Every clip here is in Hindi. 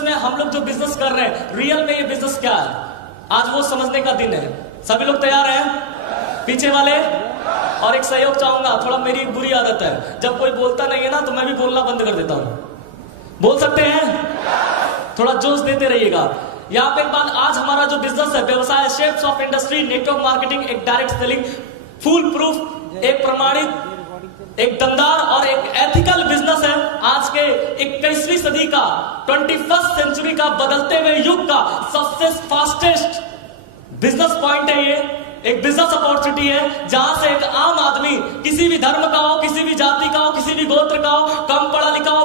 बिजनेस में हम लोग जो बिजनेस कर रहे हैं, रियल में ये बिजनेस क्या है, आज वो समझने का दिन है। सभी लोग तैयार हैं? पीछे वाले? और एक सहयोग चाहूंगा, थोड़ा मेरी एक बुरी आदत है, जब कोई बोलता नहीं है ना तो मैं भी बोलना बंद कर देता हूं। बोल सकते हैं? थोड़ा जोश देते रहिएगा। यहाँ पे एक बात, आज हमारा जो बिजनेस है, व्यवसाय, shapes of industry, network marketing, एक डायरेक्ट सेलिंग, फुल प्रूफ, एक प्रमाणित, एक दमदार और एक एथिकल बिजनेस है। आज के 21वीं सदी का, 21st सेंचुरी का, बदलते हुए युग का सबसे फास्टेस्ट बिजनेस पॉइंट है। ये एक बिजनेस अपॉर्चुनिटी है जहां से एक आम आदमी, किसी भी धर्म का हो, किसी भी जाति का हो, किसी भी गोत्र का हो, कम पढ़ा लिखा हो,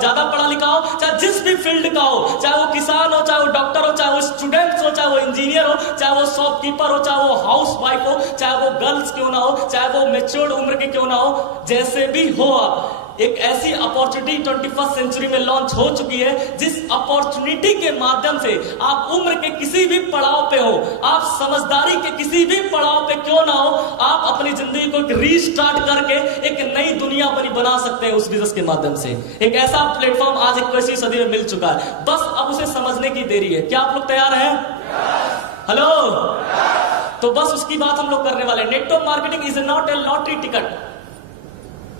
ज्यादा पढ़ा लिखा हो, चाहे जिस भी फील्ड का हो, चाहे वो किसान हो, चाहे वो डॉक्टर हो, चाहे वो स्टूडेंट्स हो, चाहे वो इंजीनियर हो, चाहे वो शॉपकीपर हो, चाहे वो हाउस वाइफ हो, चाहे वो गर्ल्स क्यों ना हो, चाहे वो मैच्योर्ड उम्र के क्यों ना हो, जैसे भी हो, आप एक ऐसी अपॉर्चुनिटी 21st सेंचुरी में लॉन्च हो चुकी है, जिस अपॉर्चुनिटी के माध्यम से आप उम्र के किसी भी पड़ाव पे हो, आप समझदारी के किसी भी पड़ाव पे क्यों ना हो, आप अपनी जिंदगी को रीस्टार्ट करके एक नई दुनिया बना सकते हैं उस बिजनेस के माध्यम से। एक ऐसा प्लेटफॉर्म आज 21वीं सदी में मिल चुका है, बस अब उसे समझने की देरी है। क्या आप लोग तैयार हैं? हेलो? तो बस उसकी बात हम लोग करने वाले हैं। Network marketing is not a lottery ticket.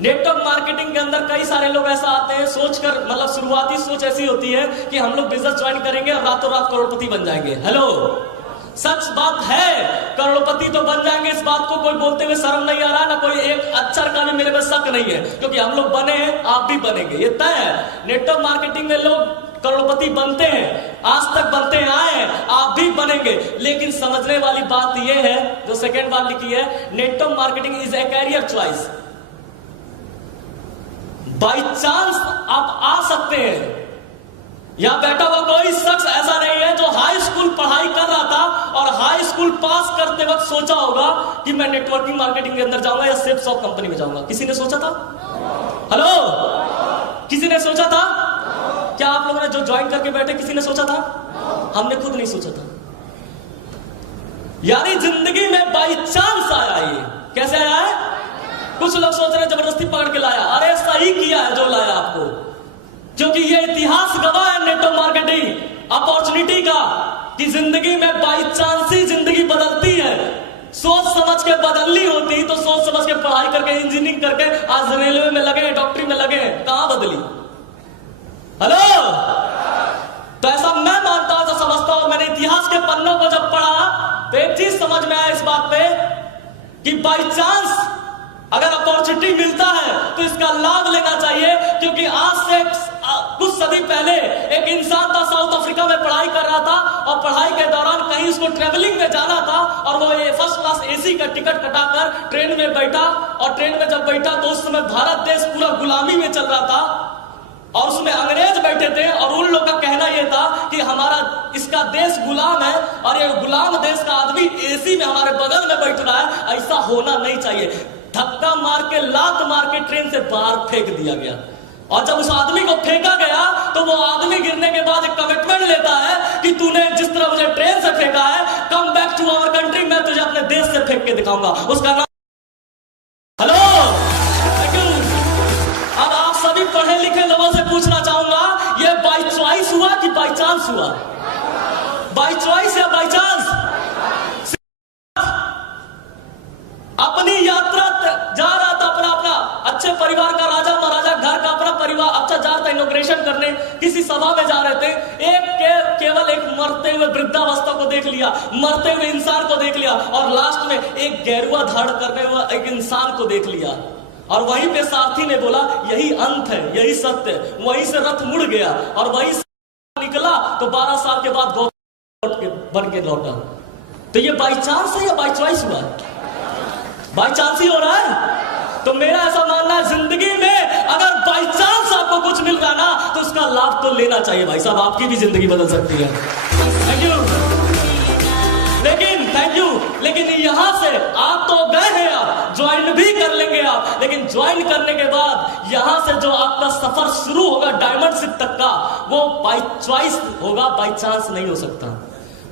Network marketing के अंदर कई सारे लोग ऐसा आते हैं सोचकर, मतलब शुरुआती सोच ऐसी होती है कि हम लोग बिजनेस ज्वाइन करेंगे और रातों रात करोड़पति बन जाएंगे। हेलो? सच बात है, करोड़पति तो बन जाएंगे, इस बात को कोई बोलते हुए शर्म नहीं आ रहा, ना कोई एक अक्षर का भी मेरे में शक नहीं है, क्योंकि हम लोग बने हैं, आप भी बनेंगे, ये तय है। नेटवर्क मार्केटिंग में लोग करोड़पति बनते हैं, आज तक बनते आए हैं, आप भी बनेंगे। लेकिन समझने वाली बात यह है, जो सेकेंड बात लिखी है, network marketing is a career choice. By chance आप आ सकते हैं। यहां बैठा हुआ कोई शख्स ऐसा नहीं है जो हाई स्कूल पढ़ाई कर रहा था और हाई स्कूल पास करते वक्त सोचा होगा कि मैं नेटवर्किंग मार्केटिंग के अंदर जाऊंगा या सेल्स ऑफ कंपनी में जाऊंगा। किसी ने सोचा था? हेलो? किसी ने सोचा था? क्या आप लोगों ने जो ज्वाइन करके बैठे, किसी ने सोचा था? हमने खुद नहीं सोचा था। यानी जिंदगी में बाई चांस आया। ये कैसे आया है? कुछ लोग सोच रहे हैं जबरदस्ती पकड़ के लाया, अरे सही किया है जो लाया आपको, क्योंकि ये इतिहास गवाह है नेटवर्क मार्केटिंग अपॉर्चुनिटी का, कि जिंदगी में बाई चांस ही जिंदगी बदलती है। सोच समझ के बदलनी होती तो सोच समझ के पढ़ाई करके, इंजीनियरिंग करके आज रेलवे में लगे, डॉक्टरी में लगे, कहां बदली? हेलो? तो ऐसा मैं मानता हूं, समझता हूं, मैंने इतिहास के पन्नों को जब पढ़ा तो एक चीज समझ में आया इस बात पे कि बाई चांस अगर अपॉर्चुनिटी मिलता है तो इसका लाभ लेना चाहिए। क्योंकि आज से कुछ सदी पहले एक इंसान था, साउथ अफ्रीका में पढ़ाई कर रहा था, और पढ़ाई के दौरान कहीं उसको ट्रेवलिंग में जाना था, और वो फर्स्ट क्लास एसी का टिकट कटाकर ट्रेन में बैठा, और ट्रेन में जब बैठा तो उस समय भारत देश पूरा गुलामी में चल रहा था, और उसमें अंग्रेज बैठे थे, और उन लोगों का कहना यह था कि हमारा इसका देश गुलाम है, और ये गुलाम देश का आदमी एसी में हमारे बगल में बैठ रहा है, ऐसा होना नहीं चाहिए। धक्का मार के, लात मार के ट्रेन से बाहर फेंक दिया गया। और जब उस आदमी को फेंका गया तो वो आदमी गिरने के बाद एक कमिटमेंट लेता है कि तूने जिस तरह मुझे ट्रेन से फेंका है, come back to our country, मैं तुझे अपने देश से फेंक के दिखाऊंगा। उसका नाम, हेलो? अब आप सभी पढ़े लिखे लोगों से पूछना चाहूंगा, ये बाई चॉइस हुआ कि बाई चांस हुआ? बाई चॉइस या बाई चांस? अपनी यात्रा जा रहा था, अपना अच्छे परिवार का, राजा महाराजा घर का अपना परिवार, अच्छा जा रहा था इनॉग्रेशन करने, किसी सभा में जा रहे थे, केवल एक मरते हुए वृद्धावस्था को देख लिया, मरते हुए इंसान को देख लिया, और लास्ट में एक गेरुआ धारण करने हुआ एक इंसान को देख लिया, और वहीं पे सारथी ने बोला यही अंत है, यही सत्य है। वहीं से रथ मुड़ गया और वहीं से निकला, तो 12 साल के बाद बन के लौटा। तो ये बाई चांस है या बाई चॉइस हुआ? बाई चांस ही हो रहा है। तो मेरा ऐसा मानना है, जिंदगी में अगर बाई चांस आपको कुछ मिल रहा ना, तो उसका लाभ तो लेना चाहिए भाई साहब, आपकी भी जिंदगी बदल सकती है। Thank you. लेकिन यहां से आप तो गए हैं, आप ज्वाइन भी कर लेंगे आप, लेकिन ज्वाइन करने के बाद यहां से जो आपका सफर शुरू होगा डायमंड शिप तक का, वो बाई चॉइस होगा, बाई चांस नहीं हो सकता।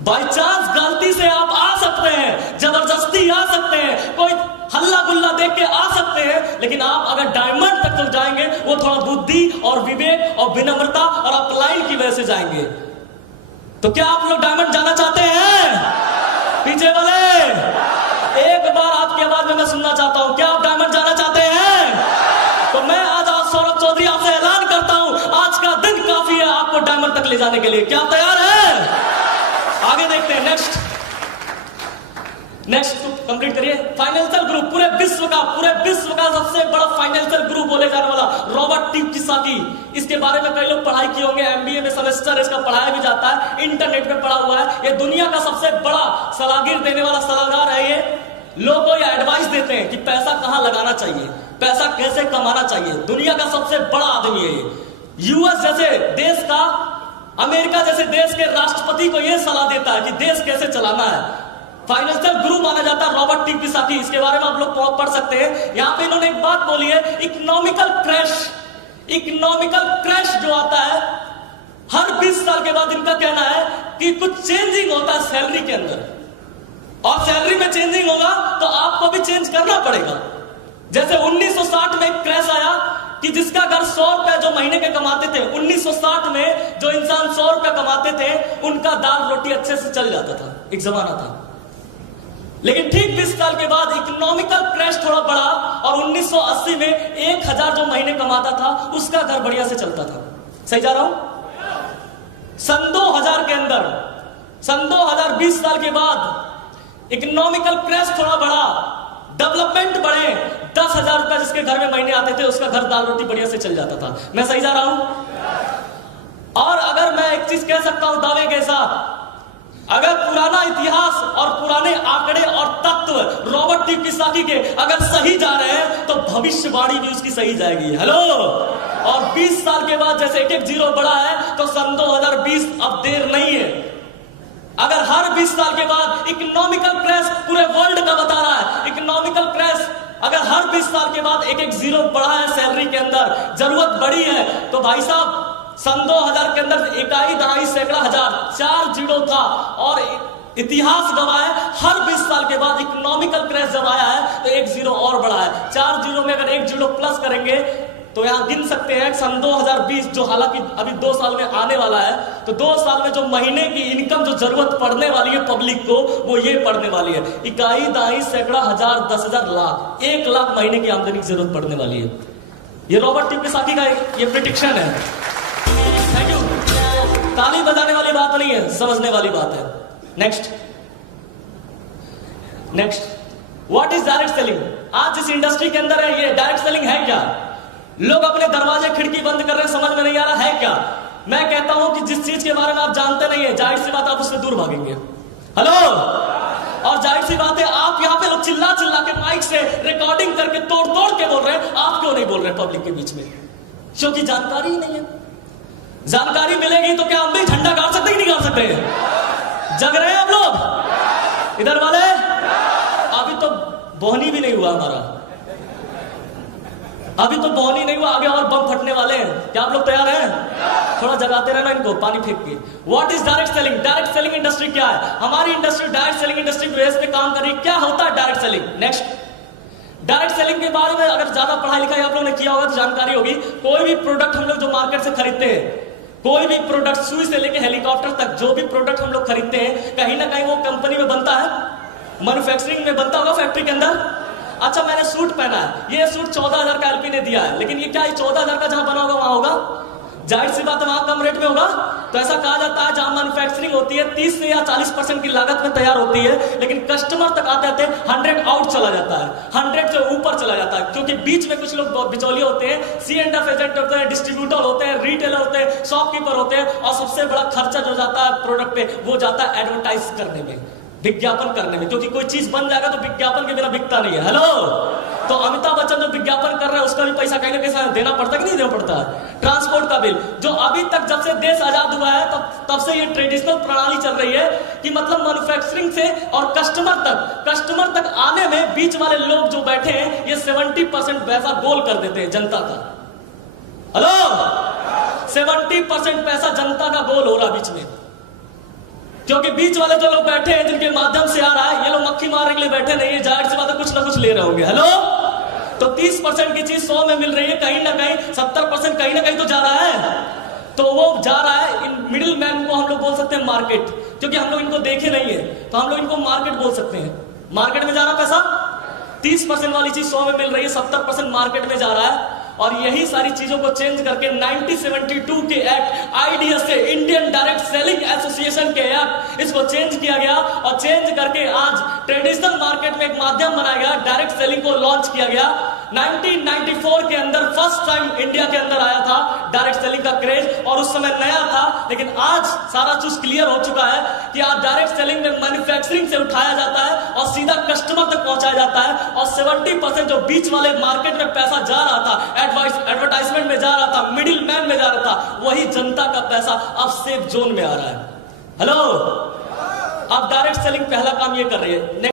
बाई चांस गलती से आप आ सकते हैं, जबरदस्ती आ सकते हैं, कोई हल्ला गुल्ला देख के आ सकते हैं, लेकिन आप अगर डायमंड तक तो जाएंगे वो थोड़ा बुद्धि और विवेक और विनम्रता और अपलाइन की वजह से से जाएंगे। तो क्या आप लोग डायमंड जाना चाहते हैं? पीछे वाले एक बार आपकी आवाज में मैं सुनना चाहता हूं, क्या आप डायमंड जाना चाहते हैं? तो मैं आज सौरभ चौधरी आपसे ऐलान करता हूं, आज का दिन काफी है आपको डायमंड तक ले जाने के लिए। क्या आप तैयार हैं? आगे देखते हैं। नेक्स्ट कंप्लीट करिए। फाइनेंशियल ग्रुप, पूरे विश्व का सबसे बड़ा फाइनेंशियल ग्रुप बोले जाने वाला रॉबर्ट टी कियोसाकी। इसके बारे में कई लोग पढ़ाई किए होंगे, एमबीए में सेमेस्टर इसका पढ़ाया भी जाता है, इंटरनेट पे पढ़ा हुआ है। ये दुनिया का सबसे बड़ा सलाहगीर देने वाला सलाहकार है। ये लोगों को ये एडवाइस देते हैं कि पैसा कहां लगाना चाहिए, पैसा कैसे कमाना चाहिए। दुनिया का सबसे बड़ा आदमी है ये। यूएस जैसे देश का, अमेरिका जैसे देश के राष्ट्रपति को यह सलाह देता है कि देश कैसे चलाना है। फाइनेंशियल गुरु माना जाता है रॉबर्ट टी कियोसाकी। इसके बारे में आप लोग पढ़ सकते हैं। यहां पे इन्होंने एक बात बोली है, इकोनॉमिकल क्रैश जो आता है हर 20 साल के बाद, इनका कहना है कि कुछ चेंजिंग होता है सैलरी के अंदर, और सैलरी में चेंजिंग होगा तो आपको भी चेंज करना पड़ेगा। जैसे 1960 में एक क्रैश आया कि जिसका घर 100 रुपए जो महीने के कमाते थे, 1960 में जो इंसान 100 रुपए कमाते थे उनका दाल रोटी अच्छे से चल जाता था, एक जमाना था। लेकिन ठीक 20 साल के बाद इकोनॉमिकल क्रैश थोड़ा बढ़ा और 1980 में 1000 जो महीने कमाता था उसका घर बढ़िया से चलता था। सही जा रहा हूं? सन 2000 के अंदर, सन 2020 साल के बाद इकोनॉमिकल क्रैश थोड़ा बढ़ा, डेवलपमेंट बढ़े, 10,000 रुपए जिसके घर में महीने आते थे उसका घर दाल रोटी बढ़िया से चल जाता था। मैं सही जा रहा हूं? और अगर मैं एक चीज कह सकता हूं दावे के साथ, अगर पुराना इतिहास और पुराने आंकड़े और तत्व रॉबर्ट टी कियोसाकी के अगर सही जा रहे हैं तो भविष्यवाणी भी उसकी सही जाएगी। हेलो। और 20 साल के बाद जैसे एक जीरो बढ़ा है तो सन 2020 अब देर नहीं है। अगर हर 20 साल के बाद इकोनॉमिकल क्रैश पूरे वर्ल्ड का बता रहा है, इकोनॉमिकल क्रैश अगर हर 20 साल के बाद एक जीरो बढ़ा है सैलरी के अंदर, जरूरत बढ़ी है, तो भाई साहब सन 2000 के अंदर इकाई दहाई सैकड़ा हजार 4 जीरो था और इतिहास गवाह है हर 20 साल के बाद इकोनॉमिकल क्रैश जब आया है तो एक जीरो और बढ़ा है। 4 जीरो में अगर एक जीरो प्लस करेंगे तो यहां गिन सकते हैं सन 2020 जो हालांकि अभी 2 साल में आने वाला है, तो 2 साल में जो महीने की इनकम जो जरूरत पड़ने वाली है पब्लिक को वो ये पड़ने वाली है, इकाई दहाई सैकड़ा हजार 10,000 लाख 1 लाख महीने की आमदनी की जरूरत पड़ने वाली है। ये रॉबर्ट टी कियोसाकी का ये प्रेडिक्शन है। Thank you. ताली बजाने वाली बात नहीं है, समझने वाली बात है। Next what is direct selling? आज जिस इंडस्ट्री के अंदर है ये डायरेक्ट सेलिंग है क्या? लोग अपने दरवाजे खिड़की बंद कर रहे हैं, समझ में नहीं आ रहा है क्या? मैं कहता हूं कि जिस चीज के बारे में आप जानते नहीं है, जाहिर सी बात आप उससे दूर भागेंगे। हेलो। और जाहिर सी बात है आप यहां पे लोग चिल्ला चिल्ला के माइक से रिकॉर्डिंग करके तोड़ तोड़ के बोल रहे हैं, आप क्यों नहीं बोल रहे पब्लिक के बीच में? क्योंकि जानकारी ही नहीं है। जानकारी मिलेगी तो क्या हम भी झंडा गाड़ सकते कि नहीं गाड़ सकते? जग रहे हैं आप लोग इधर वाले? अभी तो बोहनी भी नहीं हुआ हमारा, अभी तो बोहनी नहीं हुआ, आगे और बम फटने वाले हैं। क्या आप लोग तैयार हैं? थोड़ा जगाते रहना इनको पानी फेंक के। What is direct selling? Direct selling industry क्या है? हमारी industry direct selling industry base पे काम कर रही है। क्या होता है direct selling? Next, direct selling के बारे में अगर ज्यादा पढ़ाई लिखाई आप लोगों ने किया होगा तो जानकारी होगी। कोई भी प्रोडक्ट हम लोग जो मार्केट से खरीदते हैं, कोई भी प्रोडक्ट सुई से लेके हेलीकॉप्टर तक जो भी प्रोडक्ट हम लोग खरीदते हैं कहीं ना कहीं वो कंपनी में बनता है, मैन्युफैक्चरिंग में बनता होगा फैक्ट्री के अंदर। अच्छा मैंने सूट पहना है, ये सूट 14,000 का एलपी ने दिया है, लेकिन ये क्या 14,000 का जहां बना होगा वहां होगा? जाहिर सी बात है वहां कम रेट में होगा। तो ऐसा कहा जाता है जहां मैन्युफैक्चरिंग होती है 30 से या 40% की लागत में तैयार होती है, लेकिन कस्टमर तक आते आते 100 आउट चला जाता है, 100 से ऊपर चला जाता है, क्योंकि बीच में कुछ लोग बिचौलिए होते हैं, C&F एजेंट होते हैं, डिस्ट्रीब्यूटर होते हैं, रिटेलर होते हैं, शॉपकीपर होते हैं, और सबसे बड़ा खर्चा जो जाता है प्रोडक्ट पे वो जाता है एडवर्टाइज करने में, विज्ञापन करने में, क्योंकि कोई चीज बन जाएगा तो विज्ञापन के बिना बिकता नहीं है। हेलो। तो अमिताभ बच्चन जो विज्ञापन कर रहे हैं उसका भी पैसा कहीं ना कहीं देना पड़ता है कि नहीं देना पड़ता है? ट्रांसपोर्ट का बिल जो अभी तक जब से देश आजाद हुआ है तब से ये ट्रेडिशनल प्रणाली चल रही है कि मतलब मैन्युफैक्चरिंग से और कस्टमर तक आने में बीच वाले लोग जो बैठे हैं ये 70% पैसा गोल कर देते हैं जनता का। हेलो। 70% पैसा जनता का गोल हो रहा बीच में, क्योंकि बीच वाले जो लोग बैठे हैं जिनके माध्यम से आ रहा है, ये लोग मक्खी मारने के लिए बैठे नहीं है, जाहिर सी बात है कुछ ना कुछ ले रहे होंगे। हेलो। तो 30% की चीज 100 में मिल रही है, कहीं ना कहीं 70% कहीं ना कहीं तो जा रहा है, तो वो जा रहा है इन मिडिल मैन को हम लोग बोल सकते हैं मार्केट, क्योंकि हम लोग इनको देखे नहीं है तो हम लोग इनको मार्केट बोल सकते हैं। मार्केट में जा रहा पैसा, 30% वाली चीज 100 में मिल रही है, 70% मार्केट में जा रहा है। और यही सारी चीजों को चेंज करके 1972 के एक्ट आईडीएस से, इंडियन डायरेक्ट सेलिंग एसोसिएशन के एक्ट, इसको चेंज किया गया और चेंज करके आज ट्रेडिशनल मार्केट में एक माध्यम बनाया गया, डायरेक्ट सेलिंग को लॉन्च किया गया। 1994 के अंदर फर्स्ट टाइम इंडिया के अंदर आया था डायरेक्ट सेलिंग का क्रेज, और उस समय नया था। लेकिन आज सारा चीज क्लियर हो चुका है कि आज डायरेक्ट सेलिंग में मैन्युफैक्चरिंग से उठाया जाता है और सीधा कस्टमर तक पहुंचाया जाता है। और 70% जो बीच वाले मार्केट में पैसा जा रहा था, एडवर्टाइजमेंट में जा रहा था, मिडिल मैन में जा रहा था, वही जनता का पैसा अब सेफ जोन में आ रहा है। हेलो, अब डायरेक्ट सेलिंग पहला काम ये कर रही है।